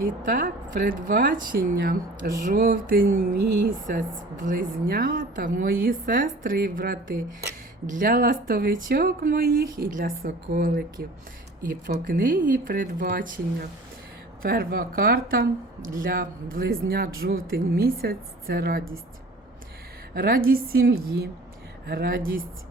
І так, передбачення, жовтень місяць, близнята, мої сестри і брати, для ластовичок моїх і для соколиків. І по книгі передбачення. Перша карта для близнят жовтень місяць це радість. Радість сім'ї, радість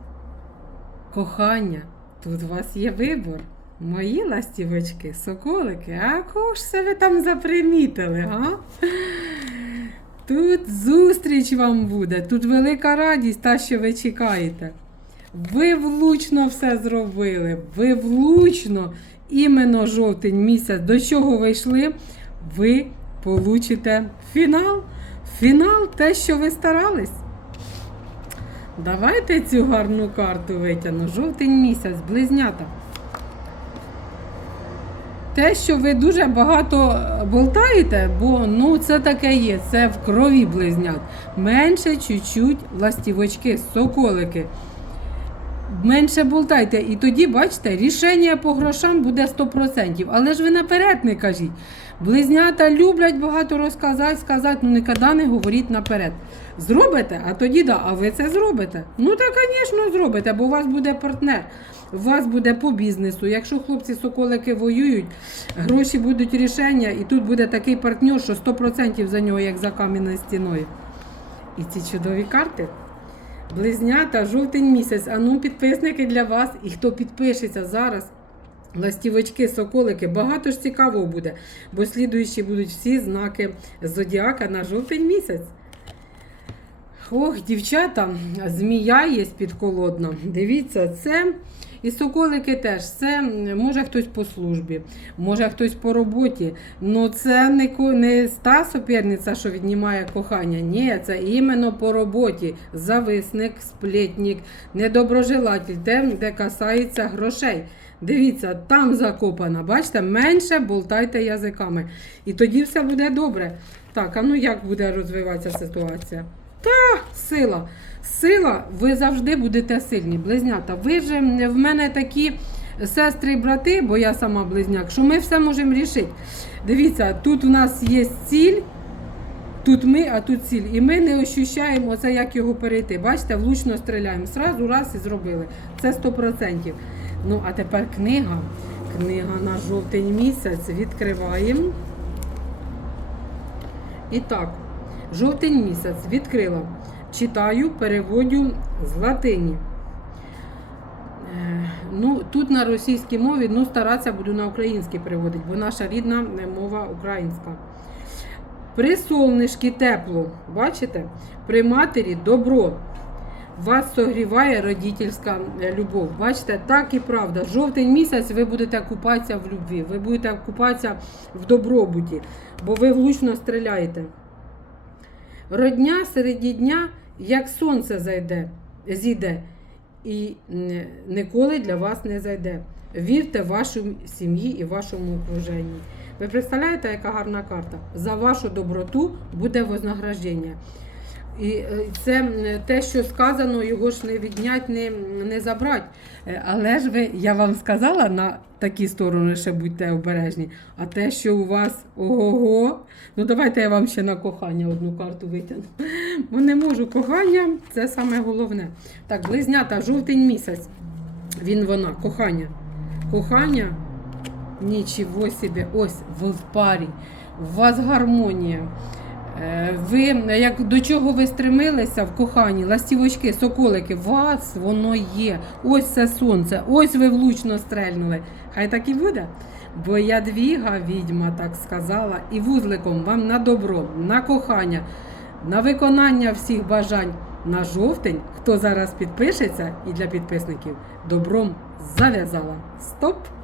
кохання. Тут у вас є вибор. Мої ластівочки, соколики, а кого ж це ви там запримітили, га? Тут зустріч вам буде, тут велика радість, та, що ви чекаєте. Ви влучно все зробили, ви влучно, іменно жовтень місяць, до чого ви йшли, ви получите фінал. Фінал те, що ви старались. Давайте цю гарну карту витягну. Жовтень місяць, близнята. Те, що ви дуже багато болтаєте, бо ну це таке є, це в крові близнят. Менше чуть-чуть ластівочки, соколики. Менше болтайте. І тоді, бачите, рішення по грошам буде 100%. Але ж ви наперед не кажіть. Близнята люблять багато розказати, сказати, ну ніколи не говоріть наперед. Зробите, а тоді да, а ви це зробите. Ну так, звісно, зробите, бо у вас буде партнер. У вас буде по бізнесу. Якщо хлопці-соколики воюють, гроші будуть рішення, і тут буде такий партнер, що 100% за нього, як за кам'яною стіною. І ці чудові карти. Близнята, жовтень місяць. А ну, підписники для вас. І хто підпишеться зараз. Ластівочки, соколики, багато ж цікавого буде, бо слідуючі будуть всі знаки зодіака на жовтень місяць. Ох, дівчата, змія є підколодна. Дивіться, це і соколики теж. Це може хтось по службі, може хтось по роботі. Ну це не, не та суперниця, що віднімає кохання. Ні, це іменно по роботі. Зависник, сплетник, недоброжелатель, те, де касається грошей. Дивіться, там закопана. Бачите, менше болтайте язиками. І тоді все буде добре. Так, а ну як буде розвиватися ситуація? Та, сила. Сила, ви завжди будете сильні, близнята. Ви ж в мене такі сестри і брати, бо я сама близняк, що ми все можемо рішити. Дивіться, тут у нас є ціль, тут ми, а тут ціль. І ми не ощущаємо це, як його перейти. Бачите, влучно стріляємо. Сразу раз і зробили. Це 100%. Ну, а тепер книга. Книга на жовтень місяць. Відкриваємо. І так, жовтень місяць відкрила. Читаю, переводю з латині. Е, Ну, тут на російській мові, ну, старатися буду на українській переводити, бо наша рідна е, мова українська. При солнишки тепло, бачите? При матері добро. Вас согріває родительська е, любов. Бачите, так і правда. Жовтень місяць ви будете купатися в любві, ви будете купатися в добробуті, бо ви влучно стріляєте. Родня середі дня, як сонце зайде, зійде, і ніколи для вас не зайде. Вірте вашій сім'ї і вашому окруженні. Ви представляєте, яка гарна карта? За вашу доброту буде вознаграждення. І е, це те, що сказано, його ж не віднять, не, не забрать. Е, Але ж ви, я вам сказала на такі сторони, ще будьте обережні. А те, що у вас ого, ну давайте я вам ще на кохання одну карту витягну. Бо не можу. Кохання це саме головне. Так, близнята, жовтень місяць. Він вона, кохання. Кохання. Нічого собі, ось ви в парі. У вас гармонія. Е, Ви як до чого ви стремилися в коханні, ластівочки, соколики, вас воно є. Ось це сонце, ось ви влучно стрельнули. Хай так і буде. Бо ядвіга відьма так сказала, і вузликом вам на добро, на кохання, на виконання всіх бажань на жовтень. Хто зараз підпишеться і для підписників добром зав'язала. Стоп!